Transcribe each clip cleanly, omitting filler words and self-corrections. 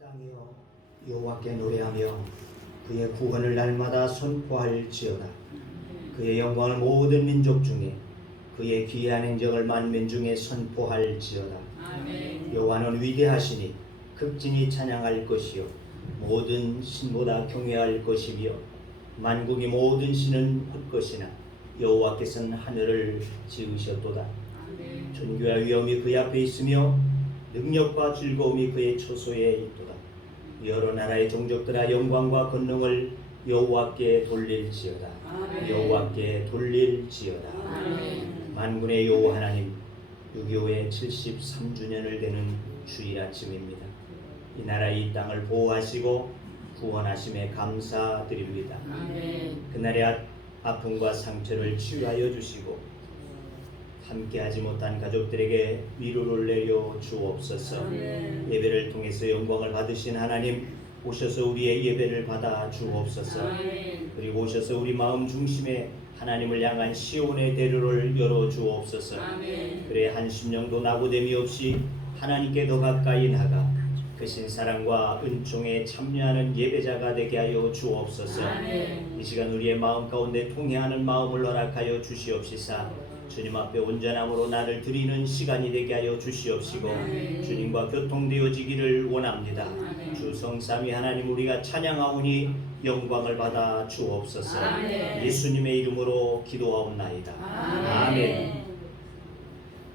땅이여 여호와께 노래하며 그의 구원을 날마다 선포할지어다. 그의 영광을 모든 민족 중에 그의 귀한 행적을 만민 중에 선포할지어다. 여호와는 위대하시니 극진히 찬양할 것이요 모든 신보다 경외할 것이며 만국의 모든 신은 헛것이나 여호와께서는 하늘을 지으셨도다. 존귀와 위엄이 그의 앞에 있으며 능력과 즐거움이 그의 초소에 있도다. 여러 나라의 종족들아 영광과 권능을 여호와께 돌릴지어다. 여호와께 돌릴지어다. 만군의 여호와 하나님, 6.25의 73주년을 되는 주일 아침입니다. 이 나라 이 땅을 보호하시고 구원하심에 감사드립니다. 그날의 아픔과 상처를 치유하여 주시고 함께하지 못한 가족들에게 위로를 내려 주옵소서. 예배를 통해서 영광을 받으신 하나님, 오셔서 우리의 예배를 받아 주옵소서. 그리고 오셔서 우리 마음 중심에 하나님을 향한 시온의 대로를 열어 주옵소서. 그래 한 심령도 나고됨이 없이 하나님께 더 가까이 나가 크신 사랑과 은총에 참여하는 예배자가 되게 하여 주옵소서. 이 시간 우리의 마음 가운데 통회하는 마음을 허락하여 주시옵시사. 주님 앞에 온전함으로 나를 드리는 시간이 되게 하여 주시옵시고 주님과 교통되어지기를 원합니다. 주 성삼위 하나님, 우리가 찬양하오니 영광을 받아 주옵소서. 예수님의 이름으로 기도하옵나이다. 아멘.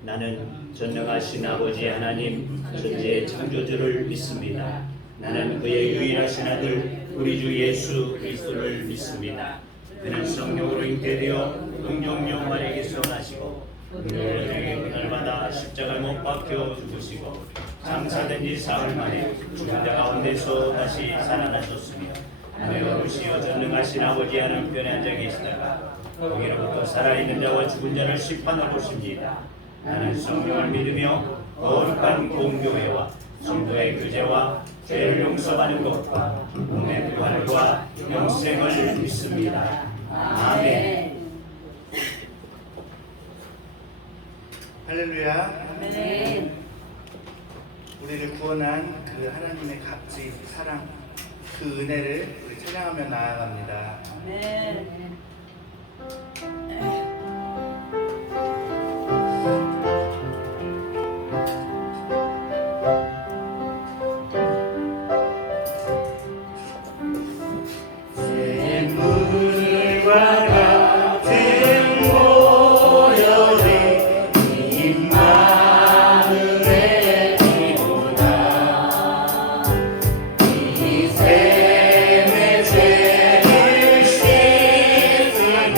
나는 전능하신 아버지 하나님, 전지의 창조주를 믿습니다. 나는 그의 유일하신 아들 우리 주 예수 그리스도를 믿습니다. 그는 성령으로 잉태되어 동정녀 마리아에게서 나시고 은혜의 고난을 받아 십자가에 못 박혀 죽으시고 장사된 지 사흘 만에 죽은 자 가운데서 다시 살아나셨으며 하늘에 오시어 전능하신 아버지 하나님편에 앉아 계시다가 거기로부터 살아있는 자와 죽은 자를 심판하러 오십니다. 나는 성령을 믿으며 거룩한 공교회와 성도의 교제와 죄를 용서받는 것과 몸의 부활과 영생을 믿습니다. 아멘. 할렐루야. 아멘. 우리를 구원한 그 하나님의 값진 사랑, 그 은혜를 우리 찬양하며 나아갑니다. 아멘. 이 샘의 죄를 씻으며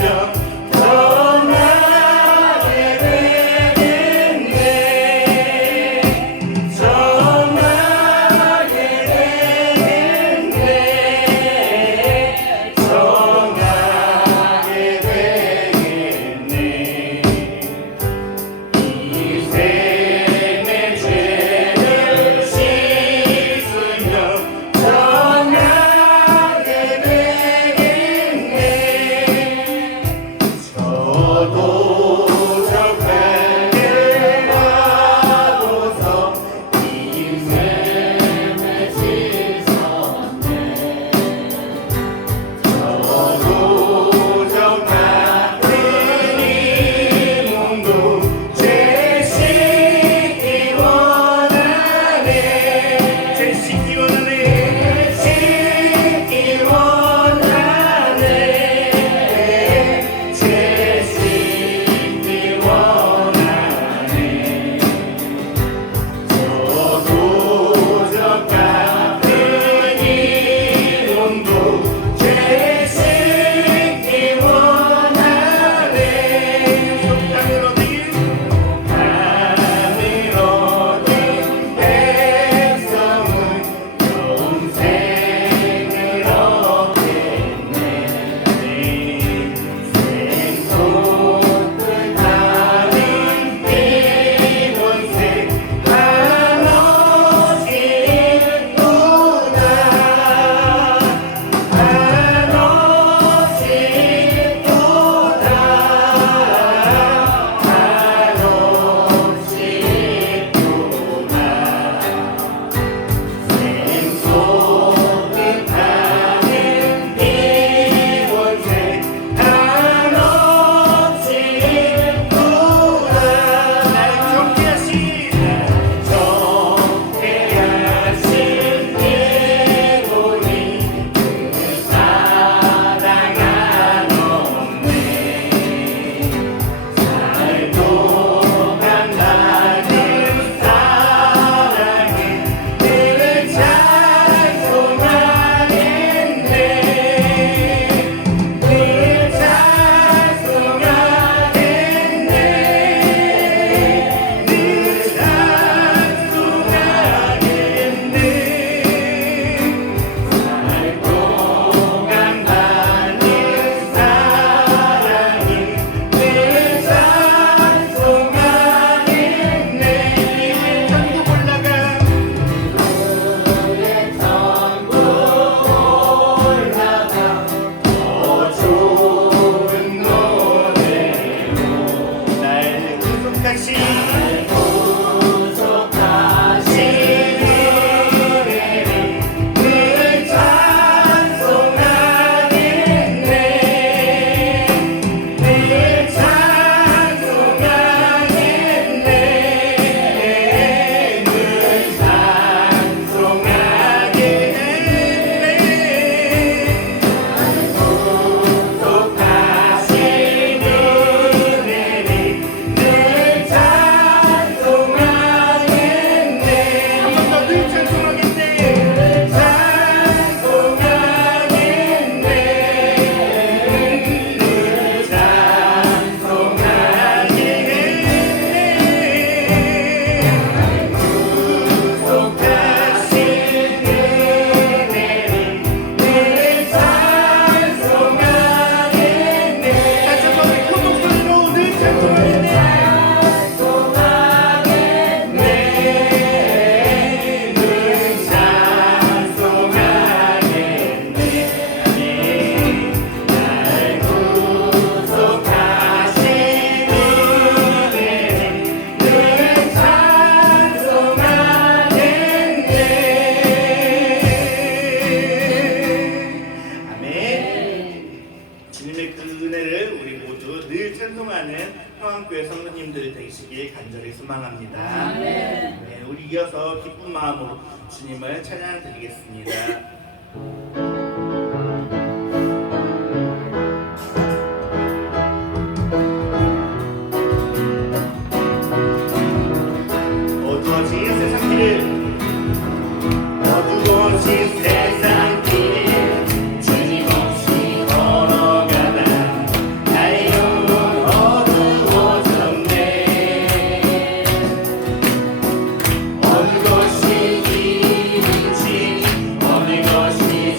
이어서 기쁜 마음으로 주님을 찬양드리겠습니다. 어두워진 세상 길을 어두워진 세상 길을 주님 없이 걸어가다 나의 영혼 어두워졌네. 어느 것이 길인지 어느 것이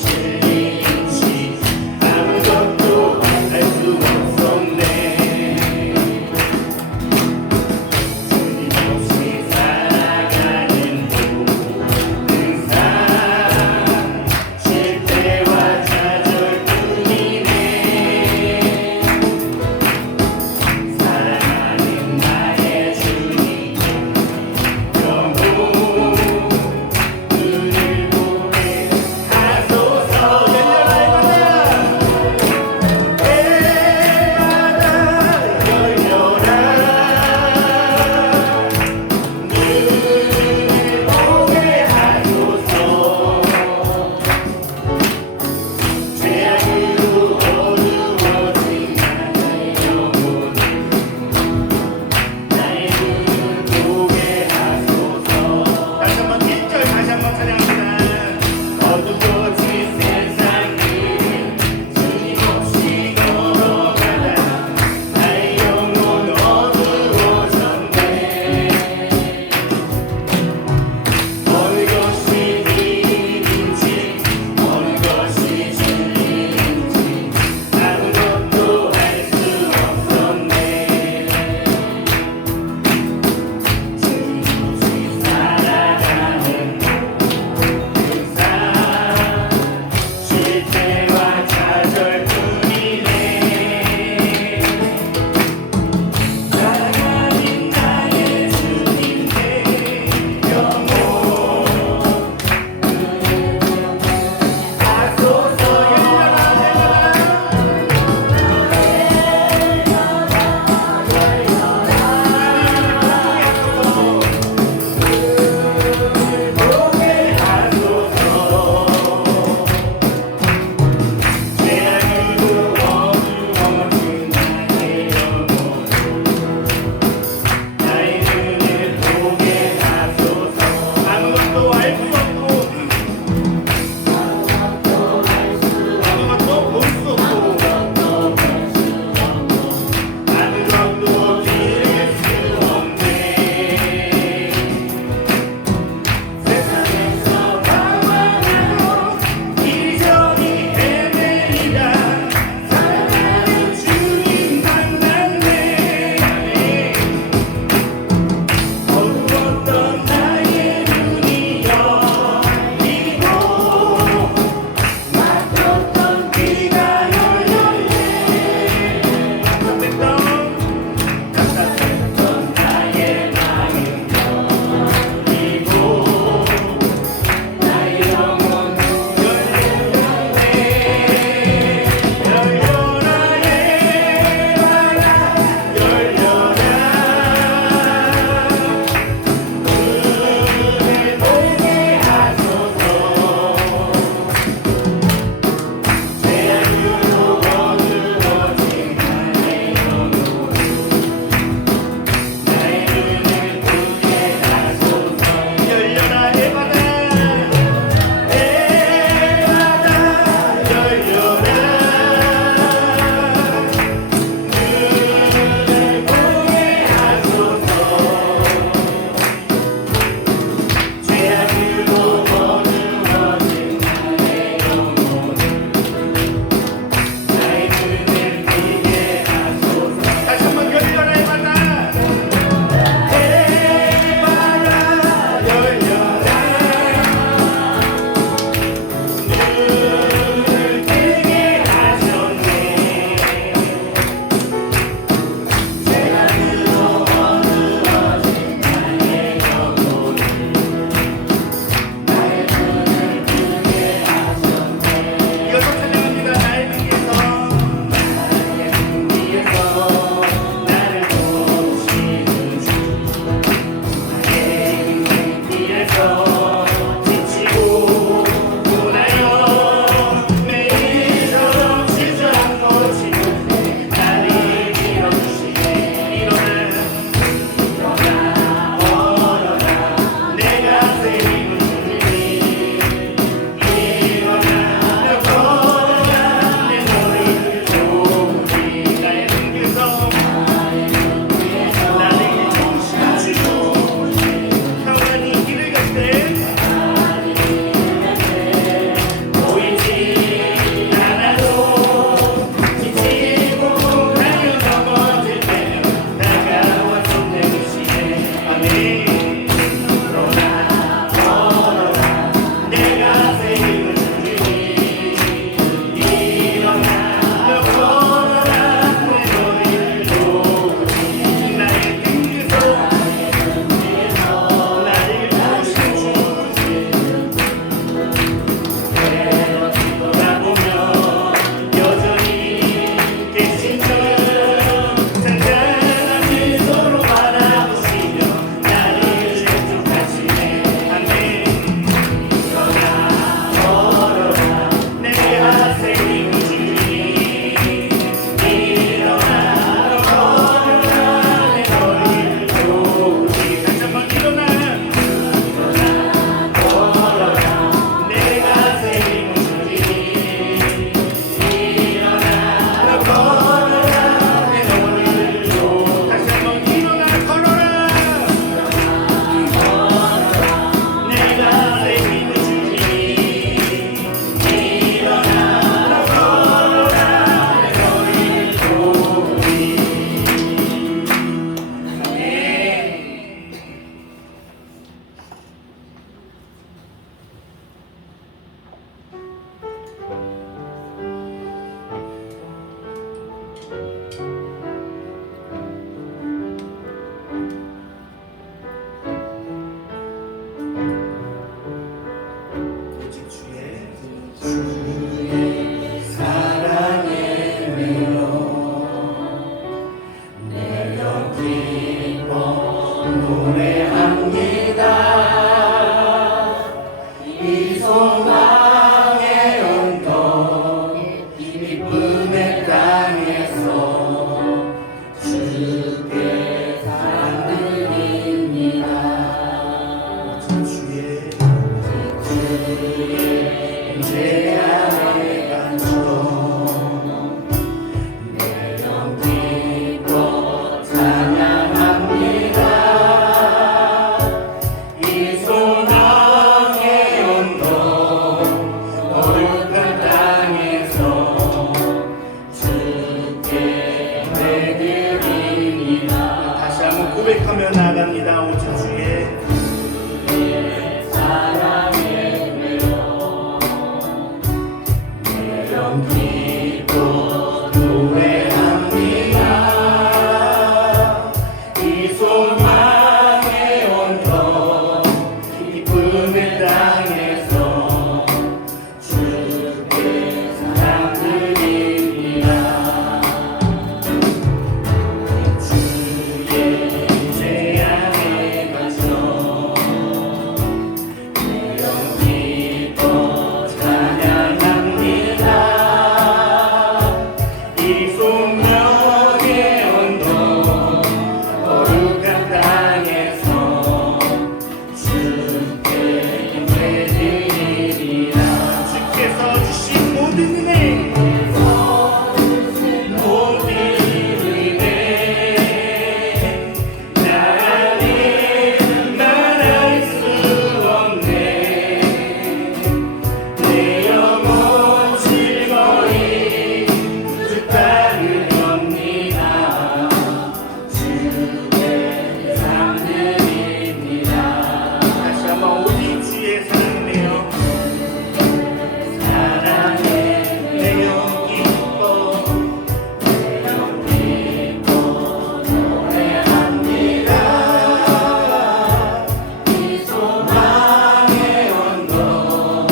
소망의 언덕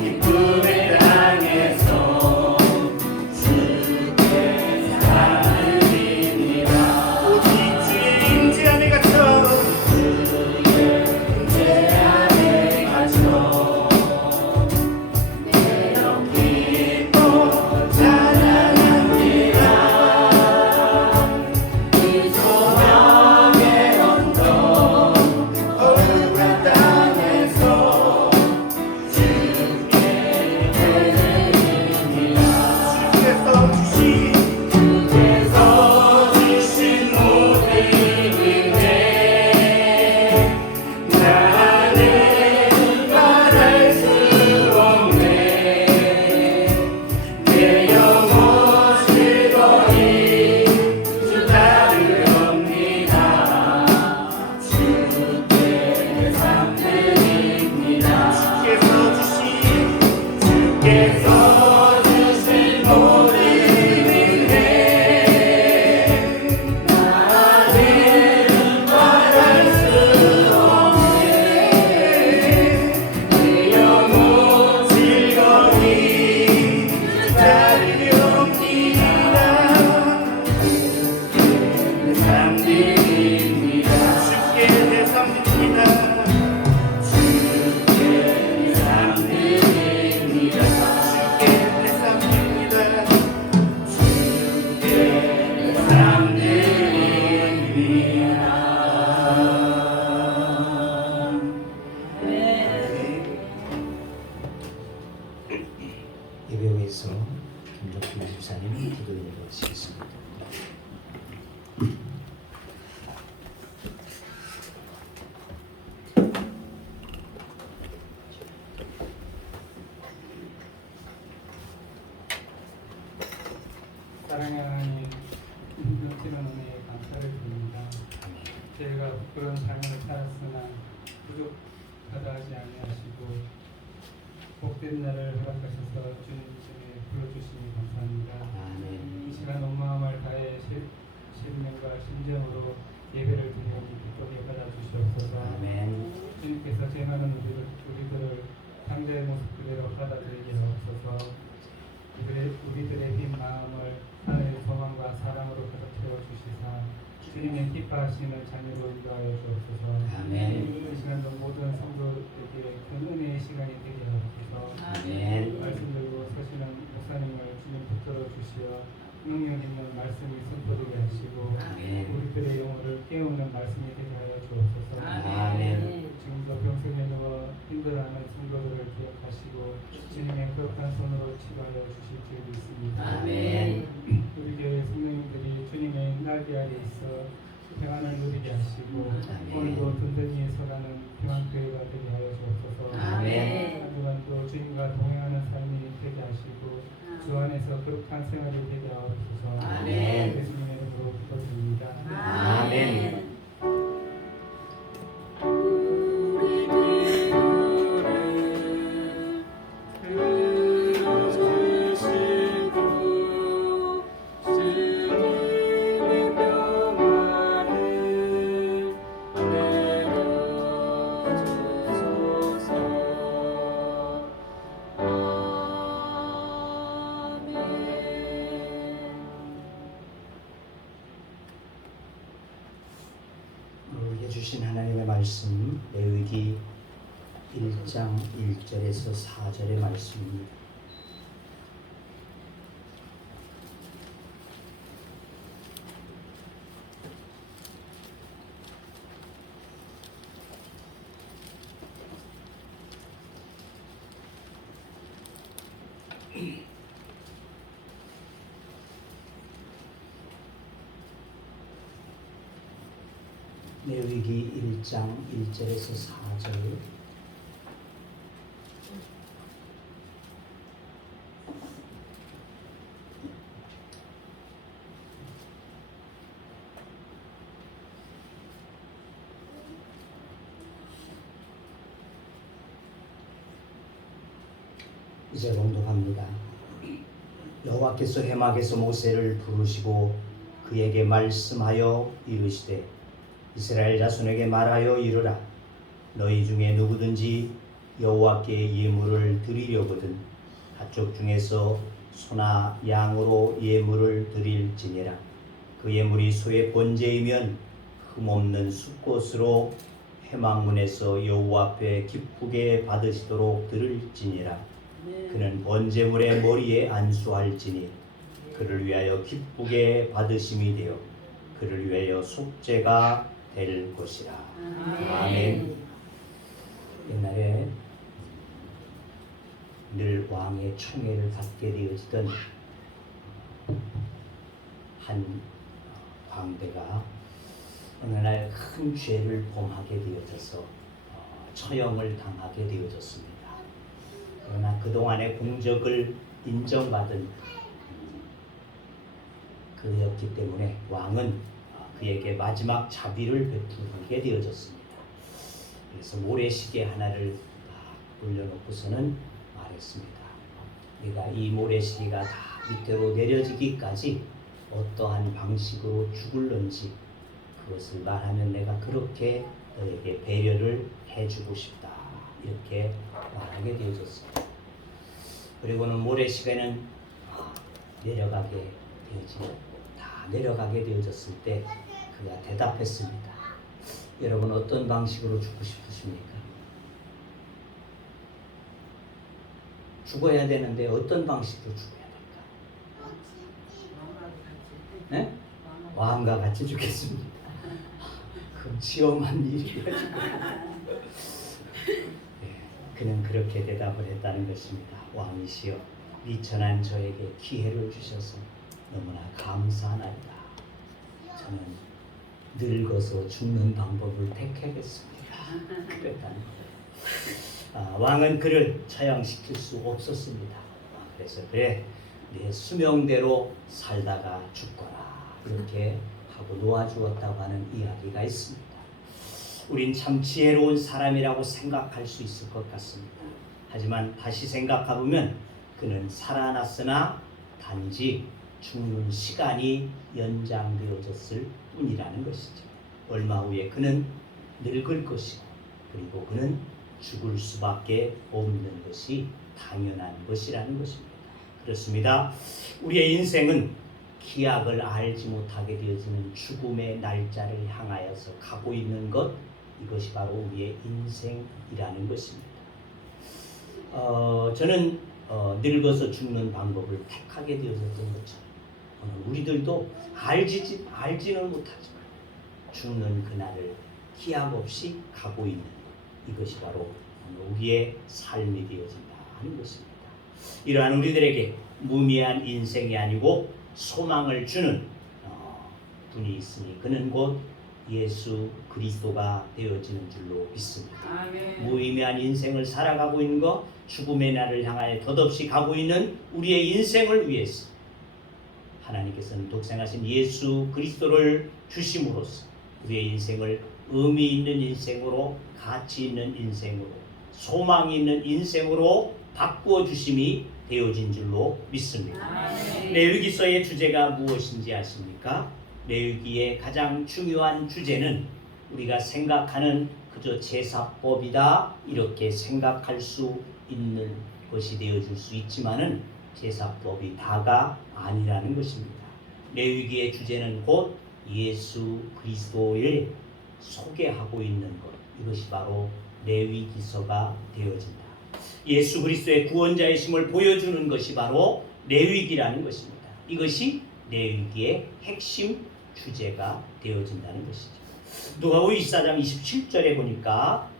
기쁨의 땅에서 주께 삶을 빕니다. 오직 주의 임재 안에 갇혀 임재 안에 갇혀 내 영 기뻐 찬양합니다. 그 소망의 언덕 거룩한 땅에서 주께 드립니다. 주께서 주신 모든 은혜 나는 말할 수 없네. 내 영혼 즐거이 주 따르렵니다. 주께 삶 드립니다. 주께서 주신 모든 은혜 나는 말할 수 없네. 내 영혼 즐거이 따르렵니다. 삶 드립니다. 주께 내 삶 드립니다. 주께 내 삶 드립니다. 주께 내 삶 드립니다. 주께 내 삶 드립니다. 예배에서 김덕필 집사님 기도해 주시겠습니다. 사랑의 하나님, 넘치는 은혜에 감사를 드립니다. 저희가 그런 삶을 살았으나 부족하다 하지 아니하시고 복된 날을 허락하셔서 주님께 불러주시니 감사합니다. 아멘. 이 시간 온 마음을 다해 신명과 심정으로 예배를 드리니 기쁘게 받아주시옵소서. 아멘. 주님께서 재나는 우리들을 당자의 모습 그대로 받아들이게 하옵소서. 우리들의 빈 마음을 하늘의 소망과 사랑으로 가득 채워주시사 주님의 기뻐하시는 자녀로 인도하여 주옵소서. 아멘. 이 시간도 모든 성도에게 큰 은혜의 시간이 되게 하옵소서. 아멘. 말씀 들고 서시는 목사님을 주님 붙들어 주시어 능력 있는 말씀이 선포되게 하시고 아멘. 우리들의 영혼을 깨우는 말씀이 되게 하여 주옵소서. 아멘. 지금도 병석에 누워 힘들어하는 성도들을 기억하시고 주님의 거룩한 손으로 치료하여 주실 줄 믿습니다. 아멘. 우리 교회 성도님들이 주님의 날개 아래 있어 평안을 누리게 하시고 아멘. 오늘도 든든히 서가는 평안교회가 되게 하여 주옵소서. 아멘. 한 주간도 주님과 동행하는 삶이 되게 하시고 주 안에서 거룩한 생활이 되게 하옵소서. 아멘. 예수님의 이름으로 기도드립니다. 아멘. 우리에게 주신 하나님의 말씀 레위기 1장 1절에서 4절의 말씀입니다. 레위기 1장 1절에서 4절. 이제 봉독합니다. 여호와께서 회막에서 모세를 부르시고 그에게 말씀하여 이르시되 이스라엘 자손에게 말하여 이르라. 너희 중에 누구든지 여호와께 예물을 드리려거든 가축 중에서 소나 양으로 예물을 드릴지니라. 그 예물이 소의 번제이면 흠없는 숫꽃으로 회막문에서 여호와 앞에 기쁘게 받으시도록 드릴지니라. 그는 번제물의 머리에 안수할지니 그를 위하여 기쁘게 받으심이 되어 그를 위하여 속죄가 될 것이라. 아멘. 옛날에 늘 왕의 총애를 받게 되어지던 한 황대가 어느 날 큰 죄를 범하게 되어져서 처형을 당하게 되어졌습니다. 그러나 그동안의 공적을 인정받은 그였기 때문에 왕은 그에게 마지막 자비를 베풀게 되어졌습니다. 그래서 모래시계 하나를 딱 올려놓고서는 말했습니다. 네가 이 모래시계가 다 밑으로 내려지기까지 어떠한 방식으로 죽을런지 그것을 말하면 내가 그렇게 너에게 배려를 해주고 싶다. 이렇게 말하게 되어졌습니다. 그리고는 모래시계는 내려가게 되어지고 다 내려가게 되어졌을 때 그가 대답했습니다. 여러분 어떤 방식으로 죽고 싶으십니까? 죽어야 되는데 어떤 방식으로 죽어야 될까? 네? 왕과 같이 죽겠습니다. 그 치엄한 일이가지고 그는 그렇게 대답을 했다는 것입니다. 왕이시여 미천한 저에게 기회를 주셔서 너무나 감사하나이다. 저는 늙어서 죽는 방법을 택하겠습니다. 그랬다는 거예요. 왕은 그를 처형시킬 수 없었습니다. 그래서 그래 내 수명대로 살다가 죽거라 이렇게 하고 놓아주었다고 하는 이야기가 있습니다. 우린 참 지혜로운 사람이라고 생각할 수 있을 것 같습니다. 하지만 다시 생각해보면 그는 살아났으나 단지 죽는 시간이 연장되어졌을 뿐이라는 것이죠. 얼마 후에 그는 늙을 것이고 그리고 그는 죽을 수밖에 없는 것이 당연한 것이라는 것입니다. 그렇습니다. 우리의 인생은 기약을 알지 못하게 되어지는 죽음의 날짜를 향하여서 가고 있는 것, 이것이 바로 우리의 인생이라는 것입니다. 저는 늙어서 죽는 방법을 택하게 되어졌던 것처럼 우리들도 알지는 못하지만 죽는 그날을 기약 없이 가고 있는 이것이 바로 우리의 삶이 되어진다 하는 것입니다. 이러한 우리들에게 무미한 인생이 아니고 소망을 주는 분이 있으니 그는 곧 예수 그리스도가 되어지는 줄로 믿습니다. 아멘. 무의미한 인생을 살아가고 있는 것, 죽음의 날을 향하여 덧없이 가고 있는 우리의 인생을 위해서 하나님께서는 독생하신 예수 그리스도를 주심으로써 우리의 인생을 의미 있는 인생으로, 가치 있는 인생으로, 소망이 있는 인생으로 바꾸어 주심이 되어진 줄로 믿습니다. 아멘. 레위기서의 주제가 무엇인지 아십니까? 레위기의 가장 중요한 주제는 우리가 생각하는 그저 제사법이다 이렇게 생각할 수 있는 것이 되어질 수 있지만은 제사법이 다가 아니라는 것입니다. 레위기의 주제는 곧 예수 그리스도를 소개하고 있는 것, 이것이 바로 레위기서가 되어진다. 예수 그리스도의 구원자이심을 보여주는 것이 바로 레위기라는 것입니다. 이것이 레위기의 핵심 주제가 되어진다는 것이죠. 누가복음 24장 27절에 보니까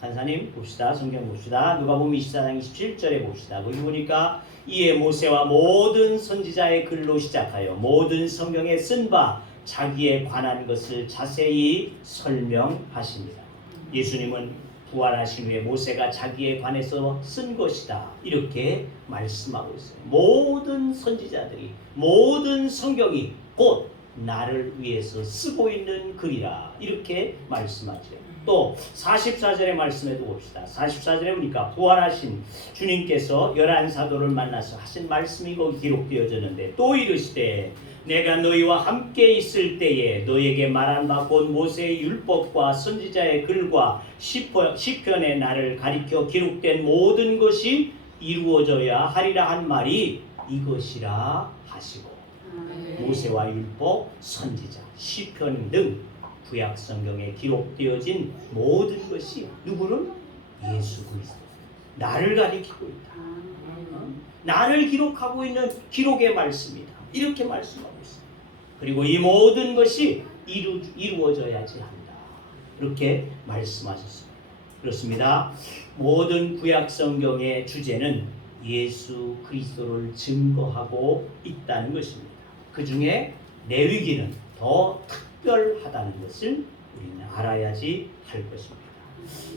간사님 봅시다. 성경 봅시다. 누가복음 24장 27절에 봅시다. 거기 보니까 이에 모세와 모든 선지자의 글로 시작하여 모든 성경에 쓴 바 자기에 관한 것을 자세히 설명하십니다. 예수님은 부활하신 후에 모세가 자기에 관해서 쓴 것이다 이렇게 말씀하고 있어요. 모든 선지자들이 모든 성경이 곧 나를 위해서 쓰고 있는 글이라 이렇게 말씀하죠. 또 또 44절의 말씀에도 봅시다. 44절에 보니까 부활하신 주님께서 11사도를 만나서 하신 말씀이 거기 기록되어졌는데 또 이르시되 내가 너희와 함께 있을 때에 너희에게 말한 바 곧 모세의 율법과 선지자의 글과 시편의 나를 가리켜 기록된 모든 것이 이루어져야 하리라 한 말이 이것이라 하시고 모세와 율법, 선지자, 시편 등 구약 성경에 기록되어진 모든 것이 누구는? 예수 그리스도 나를 가리키고 있다. 나를 기록하고 있는 기록의 말씀이다. 이렇게 말씀하고 있습니다. 그리고 이 모든 것이 이루어져야지 한다. 이렇게 말씀하셨습니다. 그렇습니다. 모든 구약 성경의 주제는 예수 그리스도를 증거하고 있다는 것입니다. 그 중에 레위기는 더 특별하다는 것을 우리는 알아야지 할 것입니다.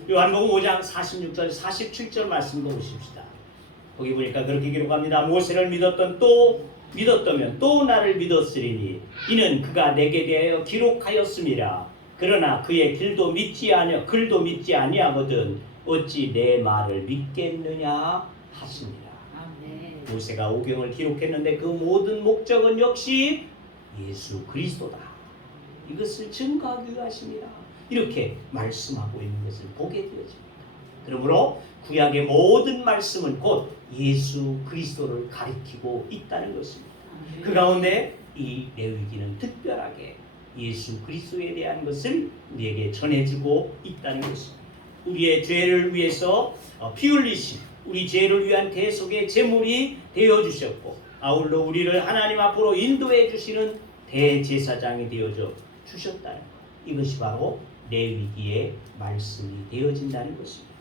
요한복음 5장 46절 47절 말씀 보십시다. 거기 보니까 그렇게 기록합니다. 모세를 믿었다면 또 나를 믿었으리니 이는 그가 내게 대하여 기록하였음이라. 그러나 그의 글도 믿지 아니하거든 어찌 내 말을 믿겠느냐 하시니라. 모세가 오경을 기록했는데 그 모든 목적은 역시 예수 그리스도다. 이것을 증거하기 위하심이라. 이렇게 말씀하고 있는 것을 보게 되어집니다. 그러므로 구약의 모든 말씀은 곧 예수 그리스도를 가리키고 있다는 것입니다. 그 가운데 이 레위기는 특별하게 예수 그리스도에 대한 것을 우리에게 전해주고 있다는 것입니다. 우리의 죄를 위해서 피 흘리심, 우리 죄를 위한 대속의 제물이 되어주셨고 아울러 우리를 하나님 앞으로 인도해 주시는 대제사장이 되어져 주셨다는 것. 이것이 바로 레위기의 말씀이 되어진다는 것입니다.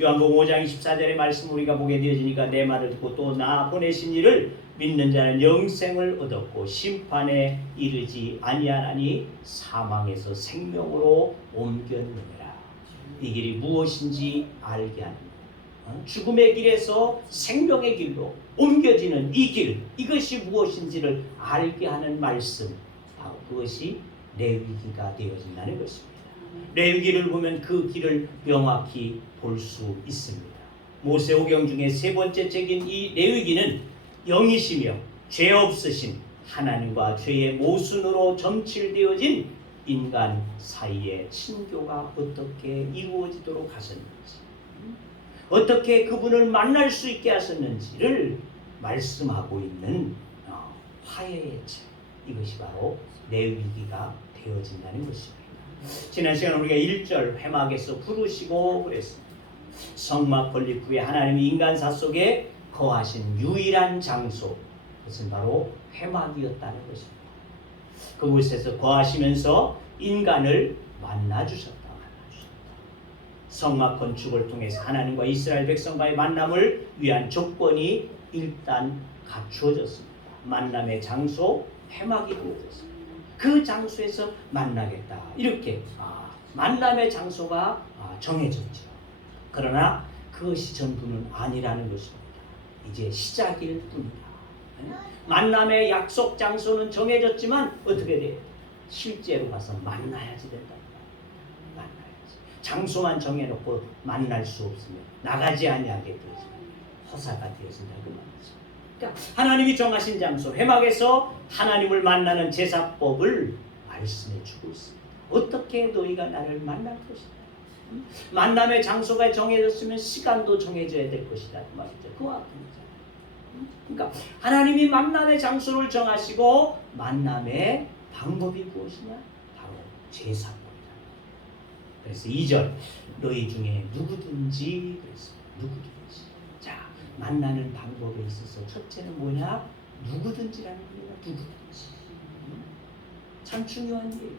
요한복음 5장 24절의 말씀 우리가 보게 되어지니까 내 말을 듣고 또 나 보내신 이를 믿는 자는 영생을 얻었고 심판에 이르지 아니하나니 사망에서 생명으로 옮겼느니라. 이 길이 무엇인지 알게 하는 것. 죽음의 길에서 생명의 길로 옮겨지는 이 길, 이것이 무엇인지를 알게 하는 말씀, 바로 그것이 레위기가 되어진다는 것입니다. 레위기를 보면 그 길을 명확히 볼 수 있습니다. 모세오경 중에 세 번째 책인 이 레위기는 영이시며 죄 없으신 하나님과 죄의 모순으로 점칠되어진 인간 사이의 친교가 어떻게 이루어지도록 하셨는지, 어떻게 그분을 만날 수 있게 하셨는지를 말씀하고 있는 화해의 책, 이것이 바로 레위기가 되어진다는 것입니다. 지난 시간 우리가 1절 회막에서 부르시고 그랬습니다. 성막 건립 후에 하나님이 인간사 속에 거하신 유일한 장소, 그것은 바로 회막이었다는 것입니다. 그곳에서 거하시면서 인간을 만나주셨다. 성막 건축을 통해서 하나님과 이스라엘 백성과의 만남을 위한 조건이 일단 갖추어졌습니다. 만남의 장소, 회막이 되어졌습니다. 그 장소에서 만나겠다. 이렇게 만남의 장소가 정해졌죠. 그러나 그것이 전부는 아니라는 것입니다. 이제 시작일 뿐이다. 만남의 약속 장소는 정해졌지만 어떻게 돼요? 실제로 가서 만나야지 된다. 만나야지. 장소만 정해놓고 만날 수 없으면 나가지 아니하게 되어집니다. 허사가 되어진다 그 말이죠. 그러니까 하나님이 정하신 장소, 회막에서 하나님을 만나는 제사법을 말씀해 주고 있습니다. 어떻게 너희가 나를 만날 것이다. 만남의 장소가 정해졌으면 시간도 정해져야 될 것이다 그 말이죠. 그와 같은 거잖아요. 그러니까 하나님이 만남의 장소를 정하시고 만남의 방법이 무엇이냐? 바로 제사법이다. 그래서 2절 너희 중에 누구든지 그랬습니다. 누구든지. 자, 만나는 방법에 있어서 첫째는 뭐냐? 누구든지라는 겁니다. 누구든지. 참 중요한 얘기예요.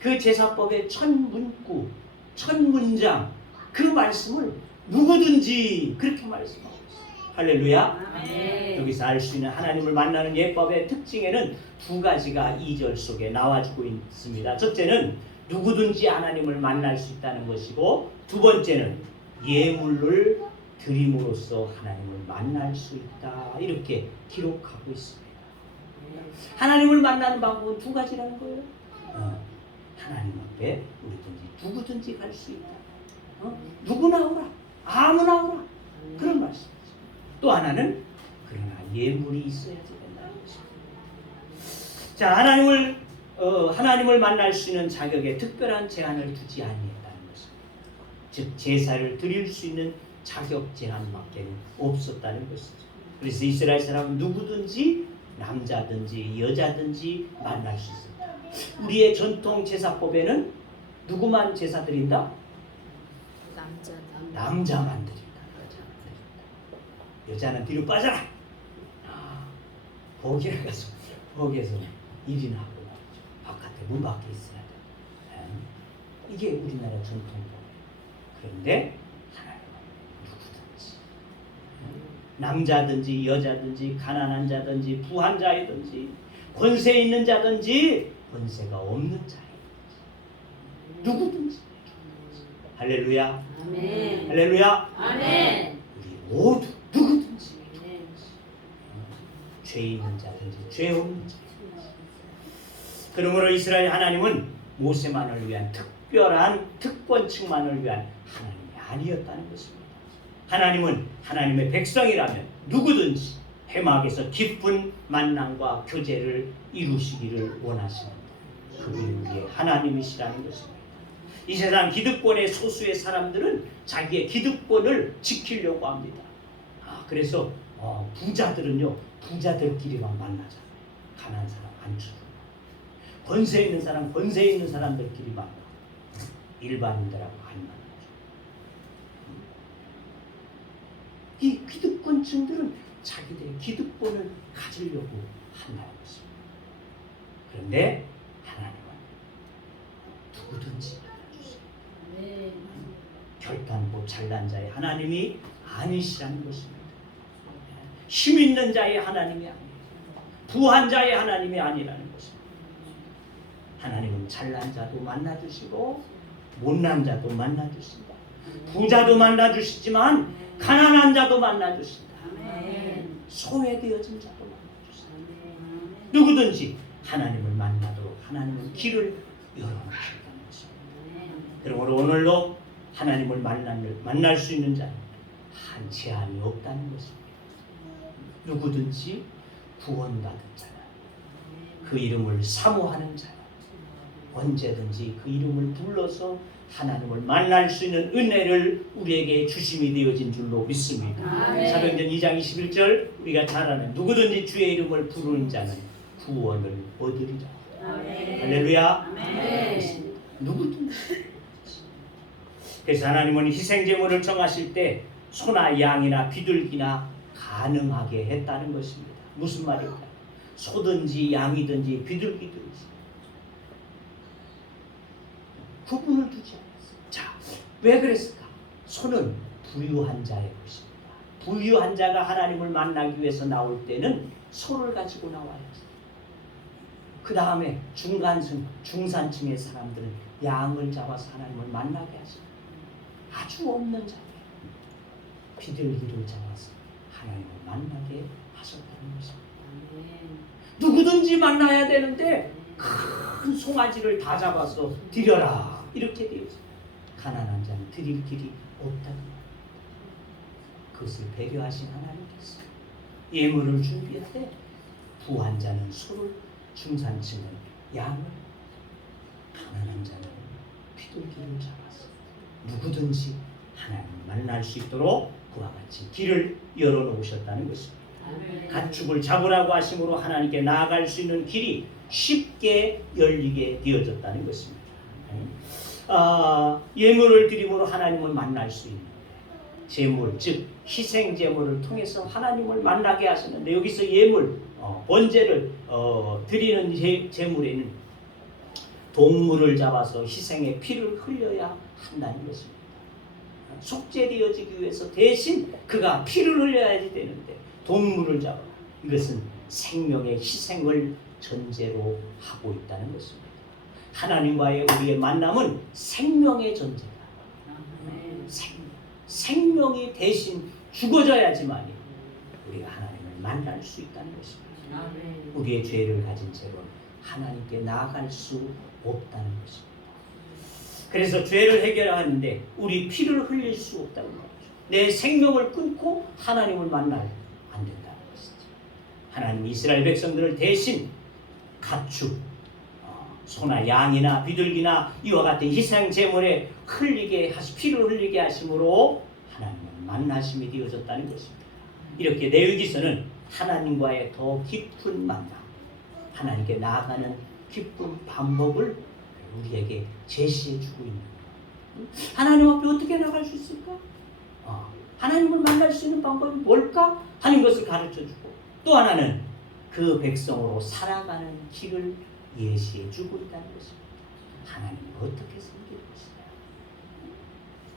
그 제사법의 첫 문구, 첫 문장, 그 말씀을 누구든지 그렇게 말씀하고 있어요. 할렐루야. 네. 여기서 알 수 있는 하나님을 만나는 예법의 특징에는 두 가지가 2절 속에 나와주고 있습니다. 첫째는 누구든지 하나님을 만날 수 있다는 것이고, 두 번째는 예물을 드림으로써 하나님을 만날 수 있다. 이렇게 기록하고 있습니다. 하나님을 만나는 방법은 두 가지라는 거예요. 하나님 앞에 우리든지 누구든지 갈 수 있다. 누구나 오라. 아무나 오라. 그런 말씀이죠. 또 하나는 그러나 예물이 있어야지 된다는 것입니다. 자, 하나님을 만날 수 있는 자격에 특별한 제한을 두지 아니했다는 것입니다. 즉 제사를 드릴 수 있는 자격 제한밖에는 없었다는 것이죠. 그래서 이스라엘 사람은 누구든지 남자든지 여자든지 만날 수 있었다. 우리의 전통 제사법에는 누구만 제사 드린다? 남자만 드린다. 여자는 뒤로 빠져라. 거기에 가서 거기에서 일이나 하고 바깥에 문 밖에 있어야 돼. 이게 우리나라 전통법. 그런데 하나님은 누구든지 남자든지 여자든지 가난한 자든지 부한 자이든지 권세 있는 자든지 권세가 없는 자이든지 누구든지. 할렐루야. 아멘. 할렐루야. 아멘. 우리 모두 누구든지 죄 있는 자든지 죄 없는 자든지. 그러므로 이스라엘 하나님은 모세만을 위한 특별한 특권층만을 위한 하나님이 아니었다는 것입니다. 하나님은 하나님의 백성이라면 누구든지 회막에서 깊은 만남과 교제를 이루시기를 원하시는 그분이 우리의 하나님이시라는 것입니다. 이 세상 기득권의 소수의 사람들은 자기의 기득권을 지키려고 합니다. 그래서 부자들은요, 부자들끼리만 만나자. 가난한 사람 안 주고. 권세 있는 사람, 권세 있는 사람들끼리 만나. 일반인들하고 안 만나죠. 이 기득권층들은 자기들의 기득권을 가지려고 한다는 것입니다. 그런데 하나님은 누구든지 결단코 잘난 자의 하나님이 아니시라는 것입니다. 힘 있는 자의 하나님이 아니에요. 부한 자의 하나님이 아니라는 것입니다. 하나님은 잘난 자도 만나주시고 못난 자도 만나주신다. 부자도 만나주시지만 가난한 자도 만나주신다. 소외되어진 자도 만나주신다. 누구든지 하나님을 만나도록 하나님은 길을 열어놓으신다는 것입니다. 그러므로 오늘도 하나님을 만날 수 있는 자는 한 제한이 없다는 것입니다. 누구든지 구원받은 자는 그 이름을 사모하는 자는 언제든지 그 이름을 불러서 하나님을 만날 수 있는 은혜를 우리에게 주심이 되어진 줄로 믿습니다. 사도행전 2장 21절 우리가 잘 아는 누구든지 주의 이름을 부르는 자는 구원을 얻으리라. 할렐루야. 누구든지. 그래서 하나님은 희생제물을 정하실 때 소나 양이나 비둘기나 가능하게 했다는 것입니다. 무슨 말일까요? 소든지 양이든지 비둘기든지 구분을 두지 않았어요. 자, 왜 그랬을까? 소는 부유한 자의 것입니다. 부유한 자가 하나님을 만나기 위해서 나올 때는 소를 가지고 나와야지. 그 다음에 중산층의 사람들은 양을 잡아서 하나님을 만나게 하십니다. 아주 없는 자에 비둘기를 잡아서 하나님을 만나게 하셨다는 것입니다. 누구든지 만나야 되는데 큰 송아지를 다 잡아서 드려라 이렇게 되어 있습니다. 가난한 자는 드릴 길이 없다는 말. 그것을 배려하신 하나님께서 예물을 준비할 때 부한 자는 소를, 중산층은 양을, 가난한 자는 비둘기를 잡아서 누구든지 하나님을 만날 수 있도록 그와 같이 길을 열어놓으셨다는 것입니다. 가축을 잡으라고 하심으로 하나님께 나아갈 수 있는 길이 쉽게 열리게 되어졌다는 것입니다. 예물을 드림으로 하나님을 만날 수 있는 제물, 즉 희생 제물을 통해서 하나님을 만나게 하시는데 여기서 예물, 번제를 드리는 제물에는 동물을 잡아서 희생의 피를 흘려야 한다는 것입니다. 속죄되어지기 위해서 대신 그가 피를 흘려야지 되는데 동물을 잡아라. 이것은 생명의 희생을 전제로 하고 있다는 것입니다. 하나님과의 우리의 만남은 생명의 전제다. 생명이 대신 죽어져야지만 우리가 하나님을 만날 수 있다는 것입니다. 우리의 죄를 가진 채로 하나님께 나아갈 수 없다는 것입니다. 그래서 죄를 해결하는데 우리 피를 흘릴 수 없다는 거죠. 내 생명을 끊고 하나님을 만날 안 된다는 것이죠. 하나님 이스라엘 백성들을 대신 가축, 소나 양이나 비둘기나 이와 같은 희생 제물에 피를 흘리게 하심으로 하나님을 만나심이 되어졌다는 것입니다. 이렇게 레위기서는 하나님과의 더 깊은 만남, 하나님께 나아가는 깊은 방법을 우리에게 제시해주고 있는 거예요. 하나님 앞에 어떻게 나갈 수 있을까? 하나님을 만날 수 있는 방법이 뭘까? 하는 것을 가르쳐주고, 또 하나는 그 백성으로 살아가는 길을 예시해주고 있다는 것입니다. 하나님을 어떻게 섬길 것이냐,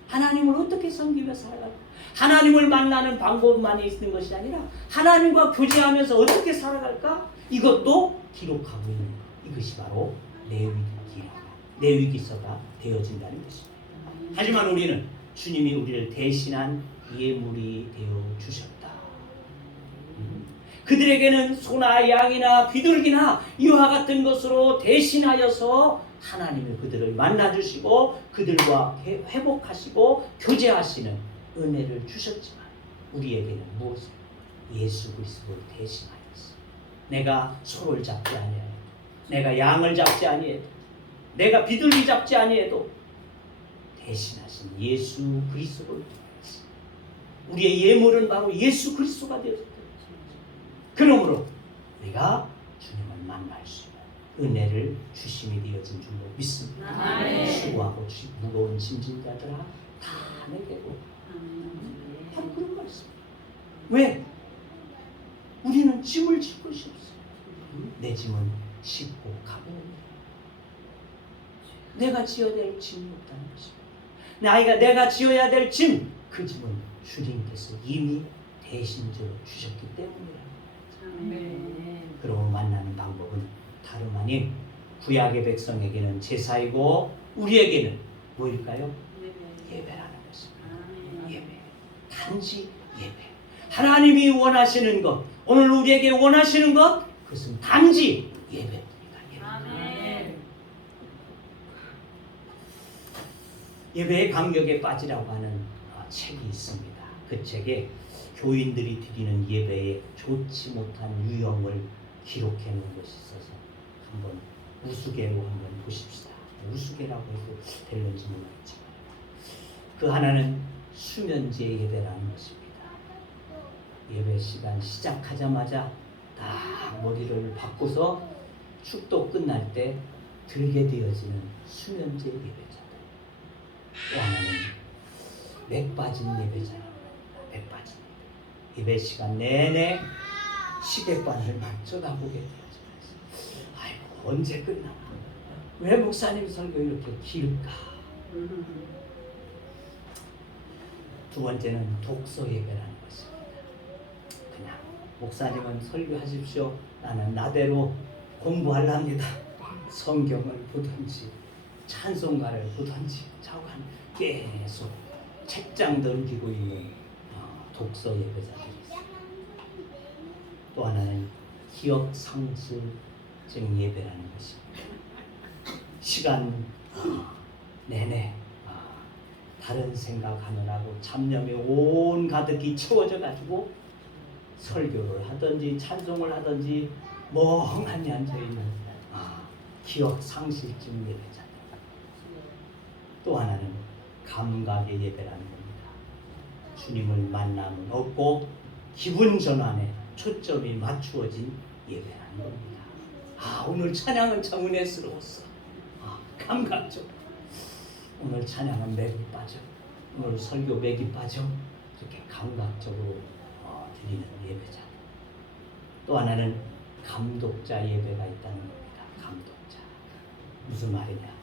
하나님을 어떻게 섬기며 살아갈까? 하나님을 만나는 방법만 있는 것이 아니라 하나님과 교제하면서 어떻게 살아갈까? 이것도 기록하고 있는 것. 이것이 바로 레위기서가 되어진다는 것입니다. 하지만 우리는 주님이 우리를 대신한 예물이 되어 주셨다. 그들에게는 소나 양이나 비둘기나 이와 같은 것으로 대신하여서 하나님이 그들을 만나주시고 그들과 회복하시고 교제하시는 은혜를 주셨지만, 우리에게는 무엇을? 예수 그리스도를 대신하였어. 내가 소를 잡지 아니하여도, 내가 양을 잡지 아니해도, 내가 비둘기 잡지 아니해도 대신하신 예수 그리스도를 통해서 우리의 예물은 바로 예수 그리스도가 되었다. 그러므로 우리가 주님을 만날 수 있는 은혜를 주심이 되어진 줄로 믿습니다. 수고하고 무거운 짐진 자들아 다 내게로. 바로 그런 말씀입니다. 왜? 우리는 짐을 질 것이 없어요. 내 짐은 싣고 가봅니다. 내가 지어야 될 짐이 없다는 것입니다. 내가 지어야 될 짐, 그 짐은 주님께서 이미 대신적으로 주셨기 때문이라. 그러고 만나는 방법은 다름 아닌 구약의 백성에게는 제사이고 우리에게는 뭐일까요? 예배라는 것입니다. 예배. 단지 예배. 하나님이 원하시는 것, 오늘 우리에게 원하시는 것, 그것은 단지 예배입니다. 예배의 강력에 빠지라고 하는 책이 있습니다. 그 책에 교인들이 드리는 예배에 좋지 못한 유형을 기록해 놓은 것이 있어서 한번 우스개로 한번 보십시다. 우스개라고 해도 될는지 모르겠지만, 그 하나는 수면제 예배라는 것입니다. 예배 시간 시작하자마자 딱 머리를 바꾸서 축도 끝날 때 들게 되어지는 수면제 예배자들. 또 하나는 맥 빠진 예배자라고 합니다. 맥 빠진 예배 시간 내내 시계바늘만 쳐다보게 되어져요. 아이고, 언제 끝나나? 왜 목사님 설교 이렇게 길까? 두 번째는 독서 예배라는 것입니다. 그냥 목사님은 설교하십시오. 나는 나대로 공부하랍니다. 성경을 보든지 찬송가를 보든지 자관 계속 책장 던지고 있는 독서 예배자들이 있습니다. 또 하나는 기억 상실증 예배라는 것입니다. 시간 내내 다른 생각하느라고 잡념이 온 가득히 채워져 가지고 설교를 하든지 찬송을 하든지 멍하니 앉아있는 기억 상실증 예배자들. 또 하나는 감각의 예배라는 겁니다. 주님을 만남은 없고 기분 전환에 초점이 맞추어진 예배라는 겁니다. 오늘 찬양은 참 은혜스러웠어. 감각적으로. 오늘 찬양은 맥이 빠져. 오늘 설교 맥이 빠져. 이렇게 감각적으로 드리는 예배자. 또 하나는 감독자 예배가 있다는 겁니다. 감독자. 무슨 말이냐?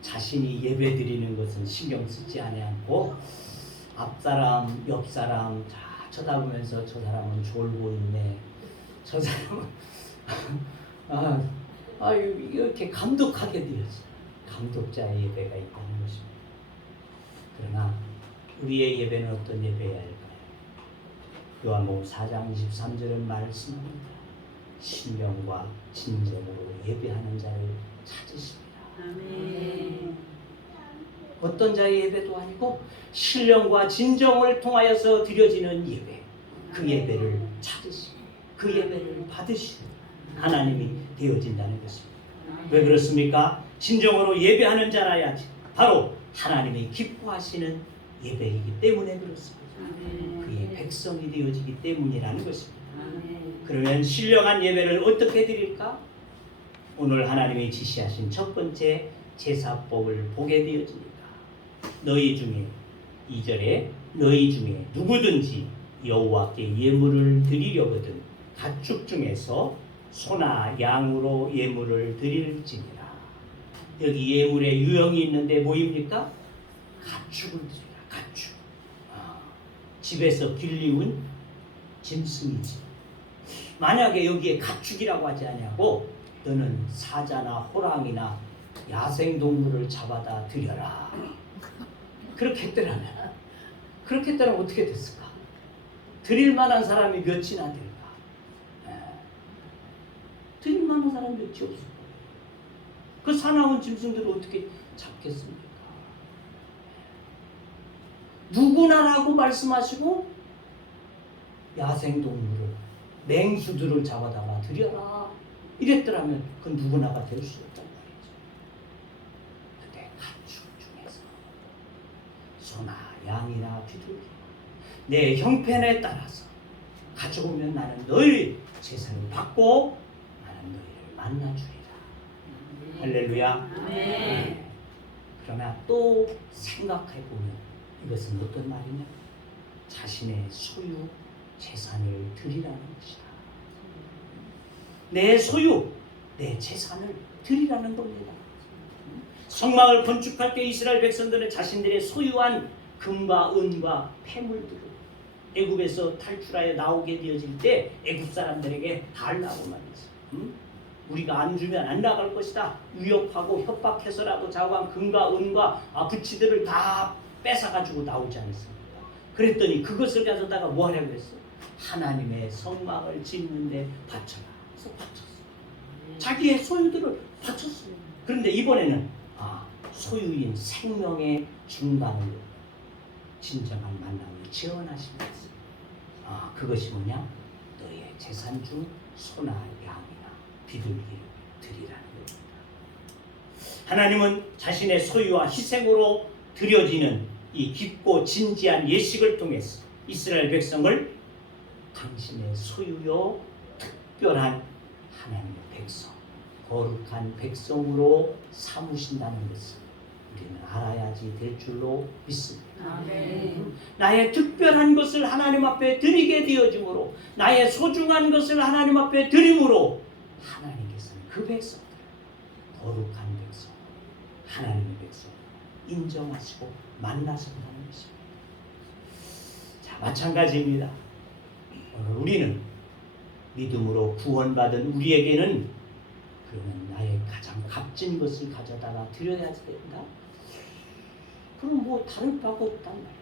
자신이 예배 드리는 것은 신경 쓰지 않고 앞사람, 옆사람 다 쳐다보면서 저 사람은 졸고 있네. 저 사람은 이렇게 감독하게 되어져. 감독자의 예배가 있다는 것입니다. 그러나 우리의 예배는 어떤 예배여야 할까요? 요한복음 4장 23절은 말씀합니다. 신령과 진정으로 예배하는 자를 찾으십니다. 어떤 자의 예배도 아니고 신령과 진정을 통하여서 드려지는 예배, 그 예배를 찾으시고 그 예배를 받으시는 하나님이 되어진다는 것입니다. 왜 그렇습니까? 진정으로 예배하는 자라야지 바로 하나님이 기뻐하시는 예배이기 때문에 그렇습니다. 그의 백성이 되어지기 때문이라는 것입니다. 그러면 신령한 예배를 어떻게 드릴까? 오늘 하나님이 지시하신 첫 번째 제사법을 보게 되어집니다. 너희 중에 2절에 너희 중에 누구든지 여호와께 예물을 드리려거든 가축 중에서 소나 양으로 예물을 드릴지니라. 여기 예물의 유형이 있는데 뭐입니까? 가축을 드리라. 가축. 집에서 길리운 짐승이지. 만약에 여기에 가축이라고 하지 않냐고 너는 사자나 호랑이나 야생동물을 잡아다 드려라. 그렇게 했더라면 어떻게 됐을까? 드릴 만한 사람이 몇이나 될까? 드릴 만한 사람이 몇이 없을까? 그 사나운 짐승들을 어떻게 잡겠습니까? 누구나라고 말씀하시고 야생동물을 맹수들을 잡아다가 드려라 이랬더라면 그 누구나가 될 수 없단 말이죠. 근데 가축 중에서 소나 양이나 비둘기 내 형편에 따라서 가져오면 나는 너희 제사를 받고 나는 너희를 만나주리라. 할렐루야. 네. 그러나 또 생각해보면 이것은 어떤 말이냐? 자신의 소유 재산을 드리라는 것이다. 내 소유, 내 재산을 드리라는 겁니다. 성막을 건축할 때 이스라엘 백성들은 자신들의 소유한 금과 은과 폐물들을 애굽에서 탈출하여 나오게 되어질 때 애굽 사람들에게 달라고 말했어요. 우리가 안 주면 안 나갈 것이다. 위협하고 협박해서라도 자고한 금과 은과 부치들을 다 뺏어가지고 나오지 않습니까? 그랬더니 그것을 가져다가 뭐 하려고 했어? 하나님의 성막을 짓는데 바쳐라. 그래서 바쳤어. 자기의 소유들을 바쳤어요. 그런데 이번에는 소유인 생명의 중단을 진정한 만남을 지원하신 것입니다. 그것이 뭐냐? 너의 재산 중 소나 양이나 비둘기를 드리라는 겁니다. 하나님은 자신의 소유와 희생으로 드려지는 이 깊고 진지한 예식을 통해서 이스라엘 백성을 당신의 소유요 특별한 하나님의 백성, 거룩한 백성으로 삼으신다는 것을 우리는 알아야지 될 줄로 믿습니다. 나의 특별한 것을 하나님 앞에 드리게 되어짐으로, 나의 소중한 것을 하나님 앞에 드림으로 하나님께서는 그 백성들을 거룩한 백성, 하나님의 백성 인정하시고 만나신다는 것입니다. 자, 마찬가지입니다. 오늘 우리는 믿음으로 구원받은 우리에게는 그러면 나의 가장 값진 것을 가져다가 드려야 된다? 그럼 뭐 다를 바가 없단 말이지.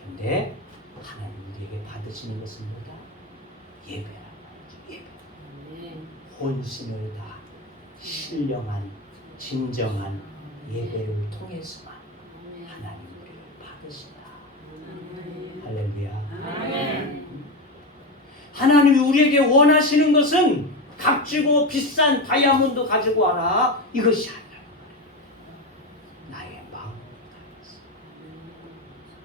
그런데 하나님 우리에게 받으시는 것은 뭐다? 예배라는 말이죠. 예배. 혼신을 다 신령한 진정한 예배를 통해서만 하나님 우리를 받으신다. 할렐루야. 하나님이 우리에게 원하시는 것은 값지고 비싼 다이아몬드 가지고 와라 이것이 아니라 나의 마음을 가져서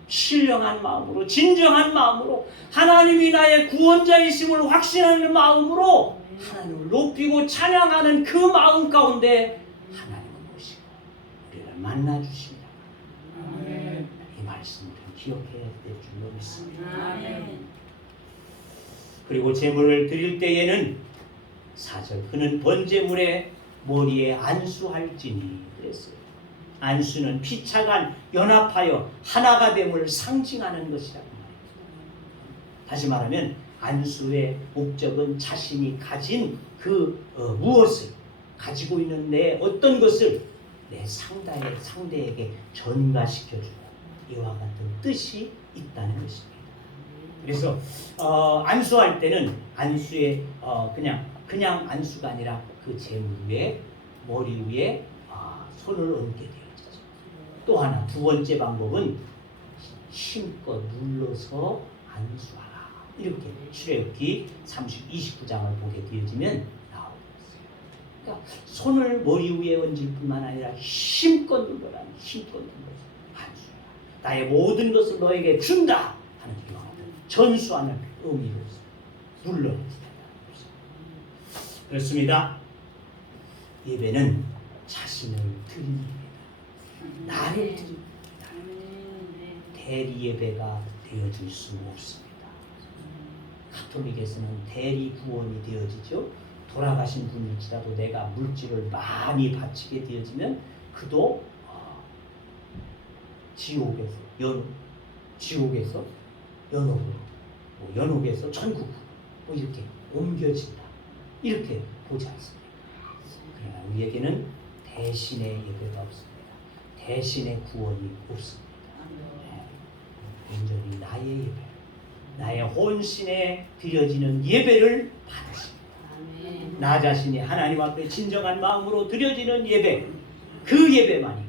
신령한 마음으로 진정한 마음으로 하나님이 나의 구원자이심을 확신하는 마음으로 하나님을 높이고 찬양하는 그 마음 가운데 하나님을 모시고 우리를 만나주십니다. 이 말씀을 기억해야 될 줄로 믿습니다. 그리고 제물을 드릴 때에는 4절 그는 번제물의 머리에 안수할지니 그랬어요. 안수는 피차간 연합하여 하나가 됨을 상징하는 것이라고 말입니다. 다시 말하면 안수의 목적은 자신이 가진 그 무엇을 가지고 있는 내 어떤 것을 내 상대에게 전가시켜주고 이와 같은 뜻이 있다는 것입니다. 그래서 안수할 때는 안수에 그냥 안수가 아니라 그 재물 위에 머리 위에 손을 얹게 되어지죠. 또 하나 두 번째 방법은 힘껏 눌러서 안수하라. 이렇게 출애굽기 29장을 보게 되어지면 나오고 있어요. 그러니까 손을 머리 위에 얹을 뿐만 아니라 힘껏 눌러라. 힘껏 눌러서 안수하라. 나의 모든 것을 너에게 준다 하는 이와 같은 전수하는 의미로 눌러야 된다는 것입니다. 그렇습니다. 예배는 자신을 드리는 예배다. 나를 드리는 대리 예배가 되어질 수 없습니다. 가톨릭에서는 대리 구원이 되어지죠. 돌아가신 분일지라도 내가 물질을 많이 바치게 되어지면 그도 지옥에서 연옥으로, 연옥에서 천국으로 이렇게 옮겨진다. 이렇게 보지 않습니다. 그러나 우리에게는 대신의 예배가 없습니다. 대신의 구원이 없습니다. 온전히 나의 예배, 나의 혼신에 드려지는 예배를 받으십니다. 나 자신이 하나님 앞에 진정한 마음으로 드려지는 예배, 그 예배만이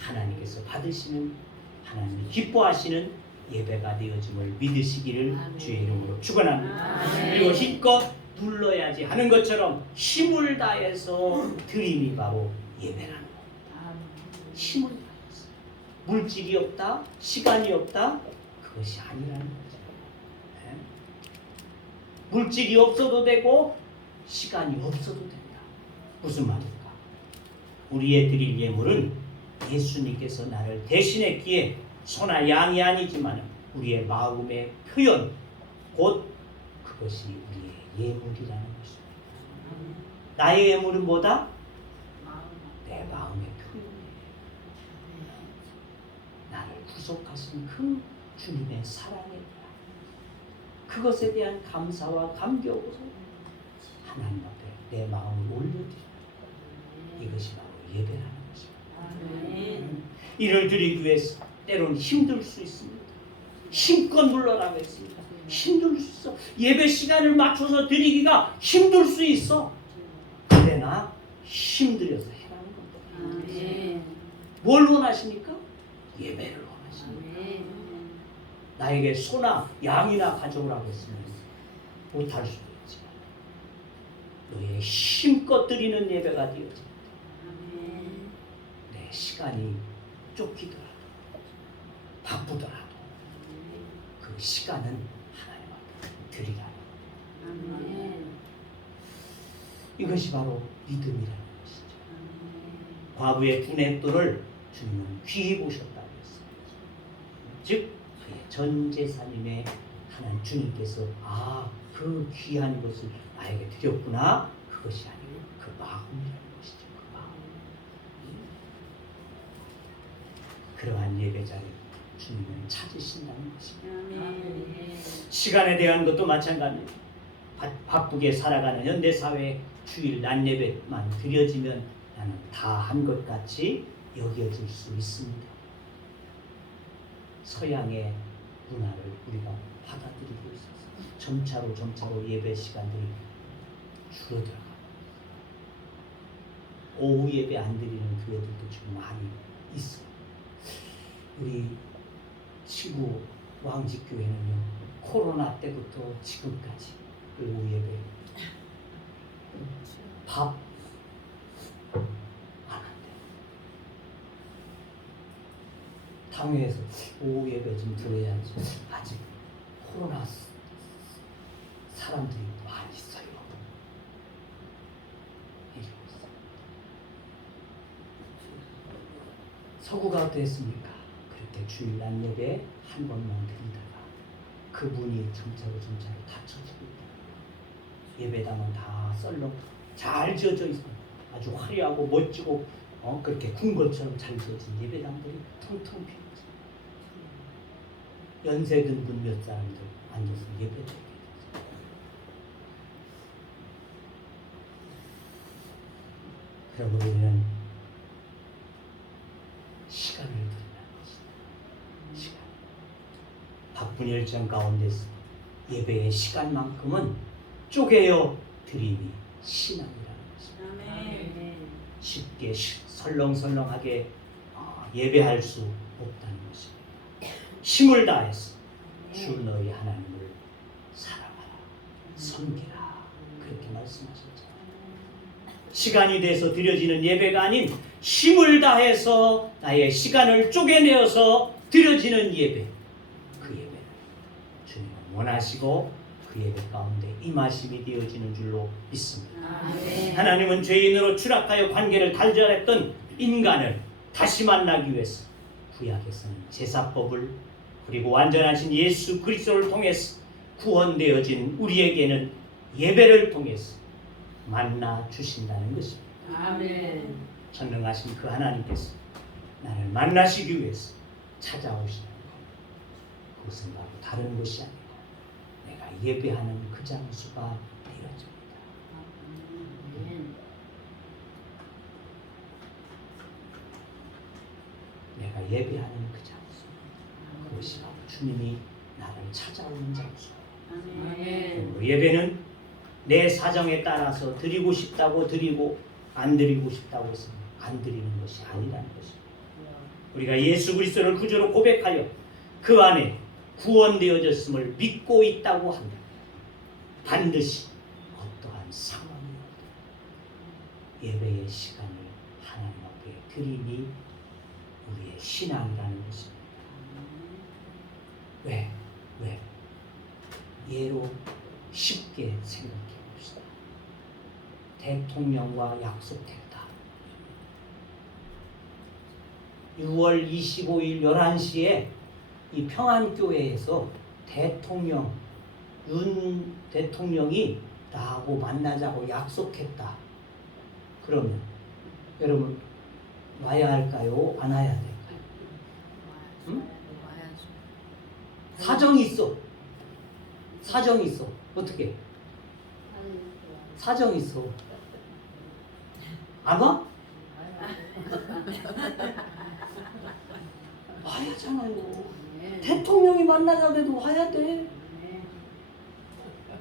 하나님께서 받으시는, 하나님이 기뻐하시는 예배가 되어짐을 믿으시기를 주의 이름으로 축원합니다. 그리고 힘껏 눌러야지 하는 것처럼 힘을 다해서 드림이 바로 예배라는 겁니다. 힘을 다해서. 물질이 없다, 시간이 없다, 그것이 아니라는 거죠. 네? 물질이 없어도 되고 시간이 없어도 된다. 무슨 말일까? 우리의 드릴 예물은 예수님께서 나를 대신했기에 소나 양이 아니지만 우리의 마음의 표현, 곧 그것이 우리의 예물이라는 것입니다. 나의 예물은 뭐다? 내 마음의 표현이에요. 나를 구속하신 그 주님의 사랑에 대한 그것에 대한 감사와 감격으로 하나님 앞에 내 마음을 올려드리는 이것이 바로 예배라는 것입니다. 이를 드리기 위해서 때로는 힘들 수 있습니다. 힘껏 눌러라고 했습니다. 힘들 수 있어. 예배 시간을 맞춰서 드리기가 힘들 수 있어. 그러나 힘들여서 해라는 겁니다. 뭘 원하십니까? 예배를 원하십니다. 나에게 소나 양이나 가져오라고 했으면 못할 수도 있지만 너의 힘껏 드리는 예배가 되어집니다. 내 시간이 쫓기더라도 바쁘더라도 그 시간은 하나님 앞에 드리라는 이것이 바로 믿음이라는 것이죠. 과부의 두 넷돌을 주님은 귀히 보셨다고 했습니다. 즉 그의 전 재산임에 하나님 주님께서 그 귀한 것을 나에게 드렸구나. 그것이 아니고 그 마음이라는 것이죠. 그 마음. 그러한 예배자를 주님은 찾으신다는 것입니다. 시간에 대한 것도 마찬가지입니다. 바쁘게 살아가는 현대사회에 주일 낮 예배만 드려지면 나는 다 한 것 같이 여겨질 수 있습니다. 서양의 문화를 우리가 받아들이고 있어서 점차로 예배 시간들이 줄어들어가고 오후 예배 안 드리는 교회들도 지금 많이 있어요. 우리 시구 왕직교회는요, 코로나 때부터 지금까지 오후 예배 밥 안 한대요. 당회에서 오후 예배 좀 드려야지. 아직 코로나 사람들이 많이 있어요. 이러고 있어요. 서구가 어땠습니까? 그렇게 주일 날 예배 한 번만 드리다가 그분이 점차로 닫혀지고 있다. 예배당은 다 썰렁 잘 지어져 있어요. 아주 화려하고 멋지고 그렇게 궁궐처럼 잘 지어진 예배당들이 텅텅 비어 있어요. 연세 든 분 몇 사람들 앉아서 예배드리게 되죠. 그러고 우리는 시간을 드리는 것입니다. 시간. 바쁜 일정 가운데서 예배의 시간만큼은 쪼개어 드림이 신앙이라는 것입니다. 아멘. 쉽게 설렁설렁하게 예배할 수 없다는 것입니다. 힘을 다해서 주 너희 하나님을 사랑하라, 섬기라, 그렇게 말씀하셨죠. 시간이 돼서 드려지는 예배가 아닌 힘을 다해서 나의 시간을 쪼개내어서 드려지는 예배, 그 예배를 주님은 원하시고 그 예배 가운데 임하심이 되어지는 줄로 믿습니다. 아멘. 하나님은 죄인으로 추락하여 관계를 단절했던 인간을 다시 만나기 위해서 구약에서는 제사법을, 그리고 완전하신 예수 그리스도를 통해서 구원되어진 우리에게는 예배를 통해서 만나 주신다는 것입니다. 아멘. 전능하신 그 하나님께서 나를 만나시기 위해서 찾아오시는 것, 그것은 바로 다른 것이 아니고 내가 예배하는 그 장소가 되어집니다. 아멘. 내가 예배하는 그 장소, 그것이 바로 주님이 나를 찾아오는 장소. 아멘. 그러므로 예배는 내 사정에 따라서 드리고 싶다고 드리고 안 드리고 싶다고 해서 안 드리는 것이 아니라는 것입니다. 우리가 예수 그리스도를 구주로 고백하여 그 안에 구원되어졌음을 믿고 있다고 한다. 반드시 어떠한 상황이어도 예배의 시간을 하나님 앞에 드림이 우리의 신앙이라는 것입니다. 왜? 예로 쉽게 생각해 봅시다. 대통령과 약속했다. 6월 25일 11시에 이 평안교회에서 윤 대통령이 나하고 만나자고 약속했다. 그러면 여러분 와야 할까요? 안 와야 될까요? 응? 사정이 있어. 어떻게? 사정이 있어. 안 와? 와야잖아요. 대통령이 만나자고 해도 와야 돼.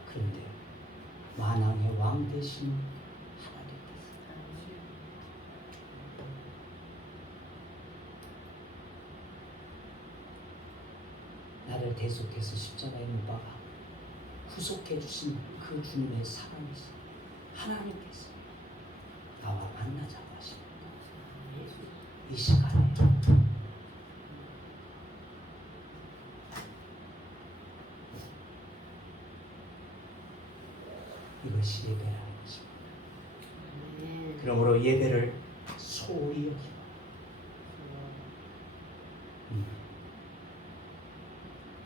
그런데 만왕의 왕 대신 하나님께서 나를 대속해서 십자가에 못 박아 구속해 주신 그 주님의 사랑이시 하나님께서 나와 만나자고 하십니다. 이 시간에 이것이 예배라는 것입니다. 그러므로 예배를 소홀히 여기고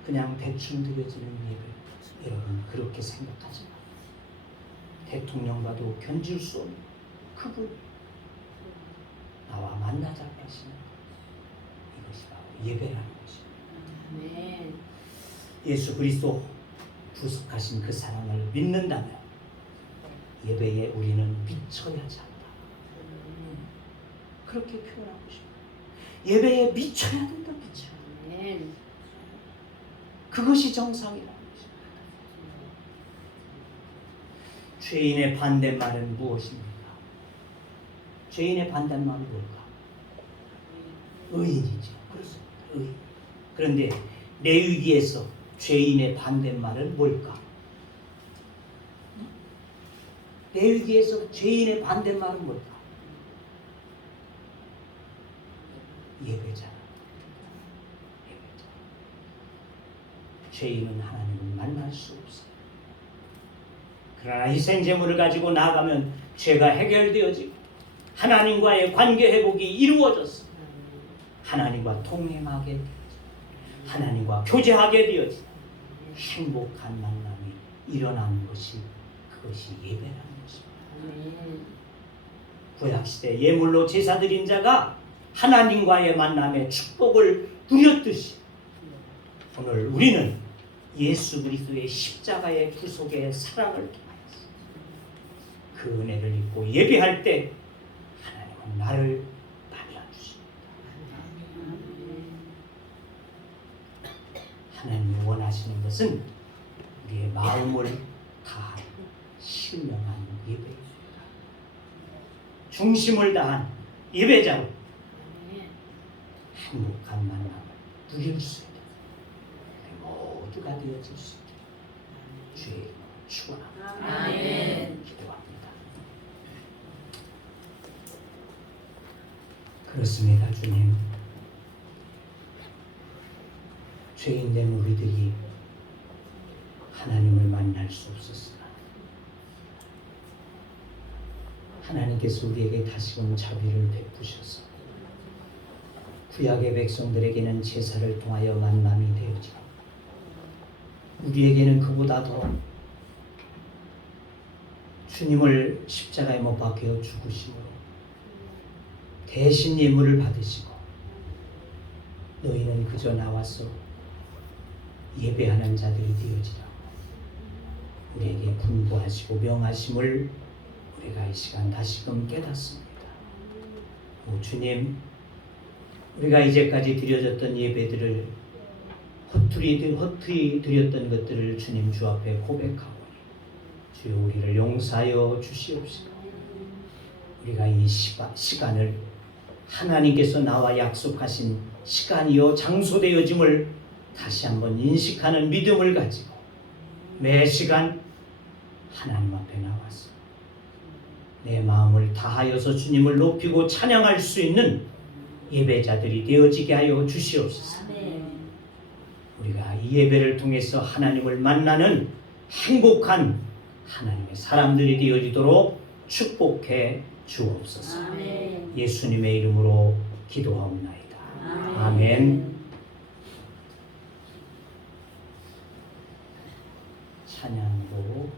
그냥 대충 드려지는 예배, 여러분 그렇게 생각하지 마. 대통령과도 견줄 수 없는 그분, 나와 만나자고 하시는 이것이 바로 예배라는 것입니다. 예수 그리스도 구속하신 그 사랑을 믿는다면 예배에 우리는 미쳐야 하지 않다. 그렇게 표현하고 싶어요. 예배에 미쳐야 된다. 미쳐. 그것이 정상이라는 것입니다. 죄인의 반대말은 무엇입니까? 죄인의 반대말은 뭘까? 의인이죠. 그렇습니다. 의인. 그런데 레위기에서 죄인의 반대말은 뭘까? 레위기에서 죄인의 반대말은 뭘까? 예배잖아. 죄인은 하나님을 만날 수 없어요. 그러나 희생제물을 가지고 나아가면 죄가 해결되어지고 하나님과의 관계 회복이 이루어졌어. 하나님과 동행하게 되어지고 하나님과 교제하게 되어지고 행복한 만남이 일어나는 것이 그것이 예배라는 것입니다. 구약시대 예물로 제사 드린 자가 하나님과의 만남의 축복을 누렸듯이 오늘 우리는 예수 그리스도의 십자가의 구속의 사랑을 통하여서 그 은혜를 입고 예배할 때 하나님은 나를 만나주십니다. 하나님이 원하시는 것은 우리의 마음을 다한 신령한 예배입니다. 중심을 다한 예배자로 행복한 만남을 누릴 수 있는 모두가 되어질 수 있게 주의 이름으로 축원합니다. 아멘. 기도합니다. 그렇습니다, 주님. 죄인된 우리들이 하나님을 만날 수 없었으나 하나님께서 우리에게 다시금 자비를 베푸셔서 구약의 백성들에게는 제사를 통하여 만남이 되었지만 우리에게는 그보다 더 주님을 십자가에 못 박혀 죽으심으로 대신 예물을 받으시고 너희는 그저 나와서 예배하는 자들이 되어지라고 우리에게 분부하시고 명하심을 우리가 이 시간 다시금 깨닫습니다. 오 주님, 우리가 이제까지 드려졌던 예배들을 헛되이 드렸던 것들을 주님 주 앞에 고백하오니 주여 우리를 용서하여 주시옵시고 우리가 이 시간을 하나님께서 나와 약속하신 시간이요 장소되어짐을 다시 한번 인식하는 믿음을 가지고 매 시간 하나님 앞에 나와서 내 마음을 다하여서 주님을 높이고 찬양할 수 있는 예배자들이 되어지게 하여 주시옵소서. 우리가 이 예배를 통해서 하나님을 만나는 행복한 하나님의 사람들이 되어지도록 축복해 주옵소서. 예수님의 이름으로 기도하옵나이다. 아멘. 찬양으로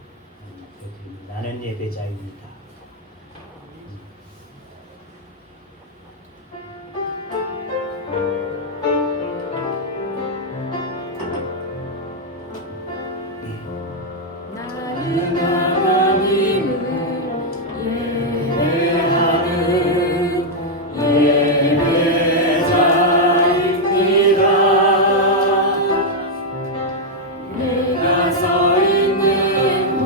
나는 예배자입니다. 나는 하나님을 예배하는 예배자입니다. 내가 서 있는 곳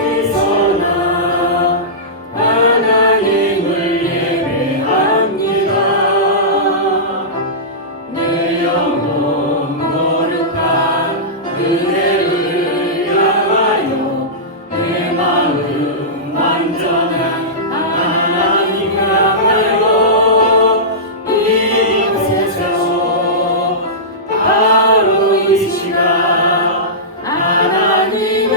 어디서나 하나님을 예배합니다. 내 영혼 거룩한 은혜를 내 마음 완전한 하나님 향하여 이곳에서 바로 이 시간 하나님을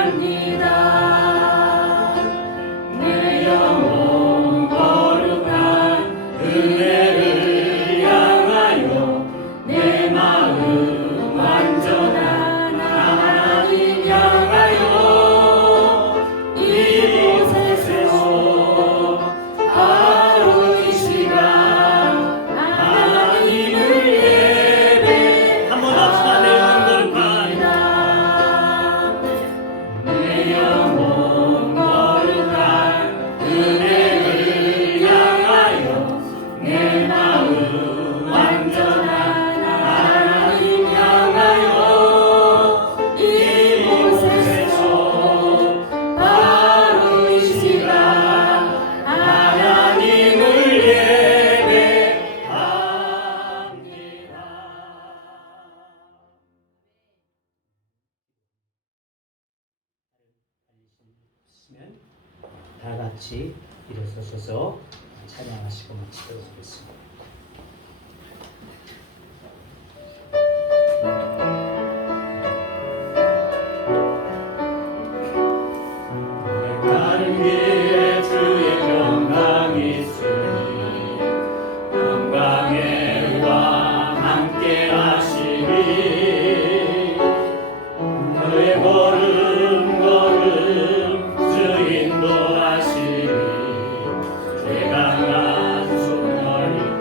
예배합니다. 내 영혼 거룩한 은혜를 향하여 내 마음 완전한 다 같이 일어서셔서 찬양하시고 마치도록 하겠습니다. 다른 길에 주의 평강이 있으니 평강의 와 함께 하시리 너의 걸음 주 인도하시리 죄 강한 손 너희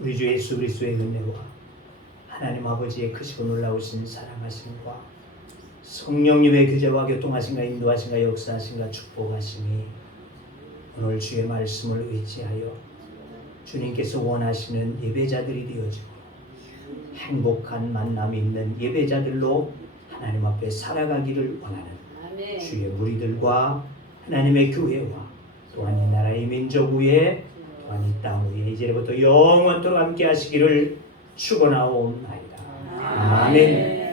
우리 주 예수 그리스도의 은혜와 하나님 아버지의 크시고 놀라우신 사랑하심과 성령님의 교제와 교통하심과 인도하심과 역사하심과 축복하심이 오늘 주의 말씀을 의지하여 주님께서 원하시는 예배자들이 되어지고 행복한 만남이 있는 예배자들로 하나님 앞에 살아가기를 원하는 주의 무리들과 하나님의 교회와 또한 이 나라의 민족 위에 또한 이 땅 위에 이제부터 영원토록 함께 하시기를 축원하옵나이다. 아멘.